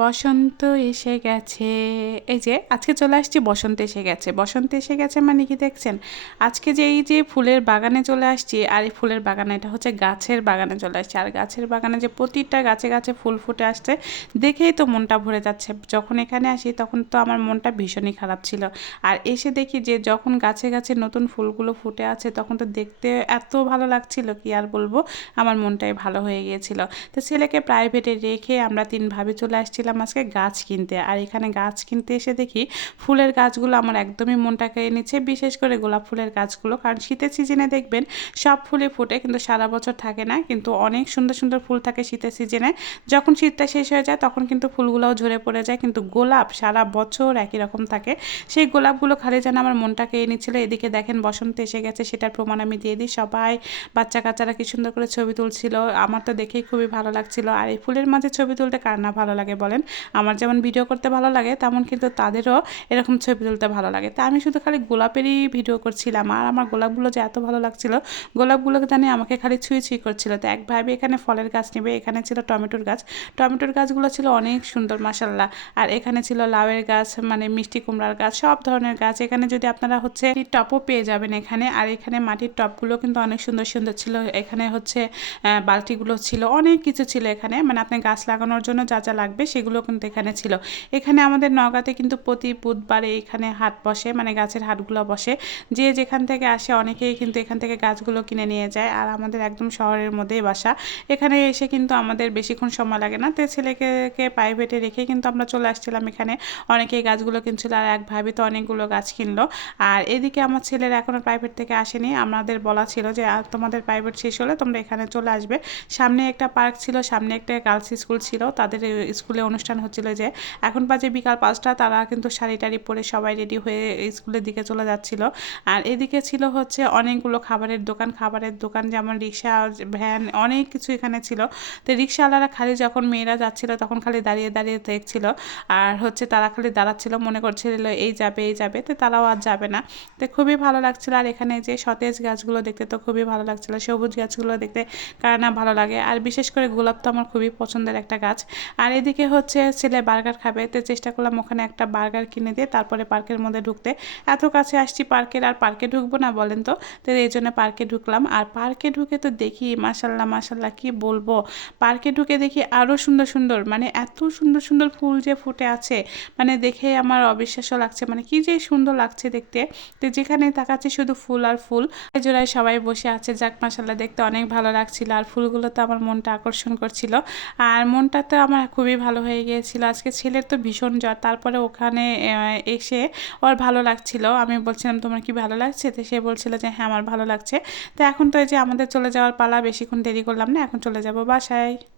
বসন্ত এসে গেছে। এই যে আজকে চলে আসছি, বসন্ত এসে গেছে। বসন্ত এসে গেছে মানে কি দেখছেন, আজকে যে এই যে ফুলের বাগানে চলে আসছি, আর এই ফুলের বাগানে, এটা হচ্ছে গাছের বাগানে চলে আসছি। আর গাছের বাগানে যে প্রতিটা গাছে গাছে ফুল ফুটে আসছে দেখেই তো মনটা ভরে যাচ্ছে। যখন এখানে আসি তখন তো আমার মনটা ভীষণই খারাপ ছিল, আর এসে দেখি যে যখন গাছে গাছে নতুন ফুলগুলো ফুটে আছে তখন তো দেখতে এত ভালো লাগছিল, কি আর বলবো, আমার মনটাই ভালো হয়ে গিয়েছিল। তো ছেলেকে প্রাইভেটে রেখে আমরা 3 ভাবি চলে আসছিলাম আজকে গাছ কিনতে। আর এখানে গাছ কিনতে এসে দেখি ফুলের গাছগুলো আমার একদমই মনটা কেড়ে নিচ্ছে, বিশেষ করে গোলাপ ফুলের গাছগুলো। কারণ শীতের সিজনে দেখবেন সব ফুলই ফুটে, কিন্তু সারা বছর থাকে না, কিন্তু অনেক সুন্দর সুন্দর ফুল থাকে শীতের সিজনে। যখন শীতটা শেষ হয়ে যায় তখন কিন্তু ফুলগুলোও ঝরে পড়ে যায়, কিন্তু গোলাপ সারা বছর একই রকম থাকে। সেই গোলাপগুলো খালি যেন আমার মনটা কেড়ে নিচ্ছিল। এদিকে দেখেন বসন্ত এসে গেছে, সেটার প্রমাণ আমি দিয়ে দিই। সবাই বাচ্চা কাচ্চারা কি সুন্দর করে ছবি তুলছিল, আমার তো দেখেই খুবই ভালো লাগছিল। আর এই ফুলের মাঝে ছবি তুলতে কার না ভালো লাগে বলেন। আমার যেমন ভিডিও করতে ভালো লাগে, তেমন কিন্তু তাদেরও এরকম ছবি তুলতে ভালো লাগে। তা আমি শুধু খালি গোলাপেরই ভিডিও করছিলাম, আর আমার গোলাপগুলো যে এত ভালো লাগছিল, গোলাপগুলোকে জানি আমাকে খালি ছুঁই ছুঁই করছিল। তো এক ভাবে এখানে ফলের গাছ নেবে, এখানে ছিল টমেটোর গাছ। টমেটোর গাছগুলো ছিল অনেক সুন্দর মাসাল্লাহ। আর এখানে ছিল লাউয়ের গাছ, মানে মিষ্টি কুমড়ার গাছ, সব ধরনের গাছ। এখানে যদি আপনারা হচ্ছে টপও পেয়ে যাবেন এখানে। আর এখানে মাটির টপগুলো কিন্তু অনেক সুন্দর সুন্দর ছিল। এখানে হচ্ছে বালতিগুলো ছিল, অনেক কিছু ছিল এখানে, মানে আপনি গাছ লাগানোর জন্য যা যা লাগবে সেগুলো কিন্তু এখানে ছিল। এখানে আমাদের নওগাঁতে কিন্তু প্রতি বুধবারে এখানে হাট বসে, মানে গাছের হাটগুলো বসে। যে যেখান থেকে আসে অনেকেই কিন্তু এখান থেকে গাছগুলো কিনে নিয়ে যায়। আর আমাদের একদম শহরের মধ্যেই বাসা, এখানে এসে কিন্তু আমাদের বেশিক্ষণ সময় লাগে না। তো ছেলেকে প্রাইভেটে রেখে কিন্তু আমরা চলে আসছিলাম এখানে। অনেকেই গাছগুলো কিনছিল, আর এক ভাবি তো অনেকগুলো গাছ কিনলো। আর এদিকে আমার ছেলের এখনও প্রাইভেট থেকে আসেনি। আমাদের বলা ছিল যে তোমাদের প্রাইভেট শেষ হলে তোমরা এখানে চলে আসবে। সামনে একটা পার্ক ছিল, সামনে একটা গার্লস স্কুল ছিল, তাদের স্কুলে অনুষ্ঠান হচ্ছিল। যে এখন বাজে বিকাল 5টা, তারা কিন্তু শাড়ি টাড়ি পরে সবাই রেডি হয়ে স্কুলের দিকে চলে যাচ্ছিল। আর এদিকে ছিল হচ্ছে অনেকগুলো খাবারের দোকান যেমন রিক্সা, ভ্যান, অনেক কিছু এখানে ছিল। তো রিক্সাওয়ালারা খালি যখন মেয়েরা যাচ্ছিল তখন খালি দাঁড়িয়ে দাঁড়িয়ে দেখছিল, আর হচ্ছে তারা খালি দাঁড়াচ্ছিল, মনে করছিল এই যাবে এই যাবে, তো তারাও আর যাবে না। তো খুবই ভালো লাগছিল। আর এখানে যে সতেজ গাছগুলো দেখতে তো খুবই ভালো লাগছিল, সবুজ গাছগুলো দেখতে কার না ভালো লাগে। আর বিশেষ করে গোলাপ তো আমার খুবই পছন্দের একটা গাছ। আর এদিকে হচ্ছে ছেলে বার্গার খাবে, তো চেষ্টা করলাম ওখানে একটা বার্গার কিনে দিয়ে তারপরে পার্কের মধ্যে ঢুকতে। এত কাছে আসছি পার্কের, আর পার্কে ঢুকবো না বলেন তো? তো এই জন্য পার্কে ঢুকলাম। আর পার্কে ঢুকে তো দেখি মাশাল্লাহ মাশাল্লাহ, কি বলবো, পার্কে ঢুকে দেখি আরও সুন্দর সুন্দর, মানে এত সুন্দর সুন্দর ফুল যে ফুটে আছে, মানে দেখে আমার অবিশ্বাস্য লাগছে, মানে কি যে সুন্দর লাগছে দেখতে। তো যেখানে তাকাচ্ছি শুধু ফুল আর ফুল, জোড়ায় সবাই বসে আছে। যাক মাশাল্লাহ, দেখতে অনেক ভালো লাগছিল। আর ফুলগুলো তো আমার মনটা আকর্ষণ করছিল, আর মনটা তো আমার খুবই ভালো হয়ে গিয়েছিল। আজকে ছেলের তো ভীষণ জ্বর, তারপরে ওখানে এসে ওর ভালো লাগছিল। আমি বলছিলাম তোমার কি ভালো লাগছে, তো সে বলছিল যে হ্যাঁ আমার ভালো লাগছে। তো এখন তো এই যে আমাদের চলে যাওয়ার পালা, বেশিক্ষণ দেরি করলাম না, এখন চলে যাব বাসায়।